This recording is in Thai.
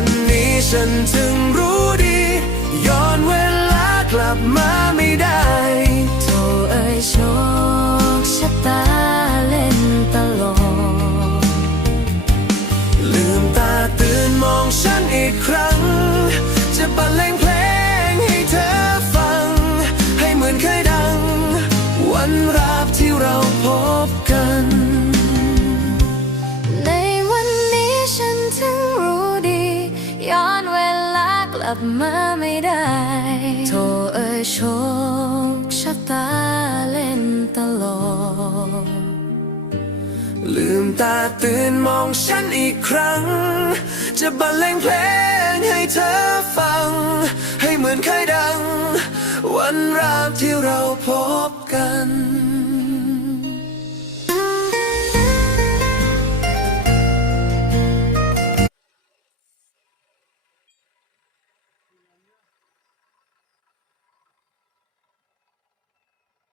วันนี้ฉันถึงรู้ดีย้อนเวลากลับมาไม่ได้โธ่เอ้ยโชคชะตาเล่นตลกลืมตาตื่นมองฉันอีกครั้งจะบรรเลงเพลงให้เธอฟังให้เหมือนเคยดังวันราบที่เราพบกันในวันนี้ฉันถึงรู้ดีย้อนเวลากลับมาไม่ได้โธ่เอ้ยโชคชะตาเล่นตลกลืมตาตื่นมองฉันอีกครั้งจะบรรเลงเพลงให้เธอฟังให้เหมือนเคยดังวันราบที่เราพบกัน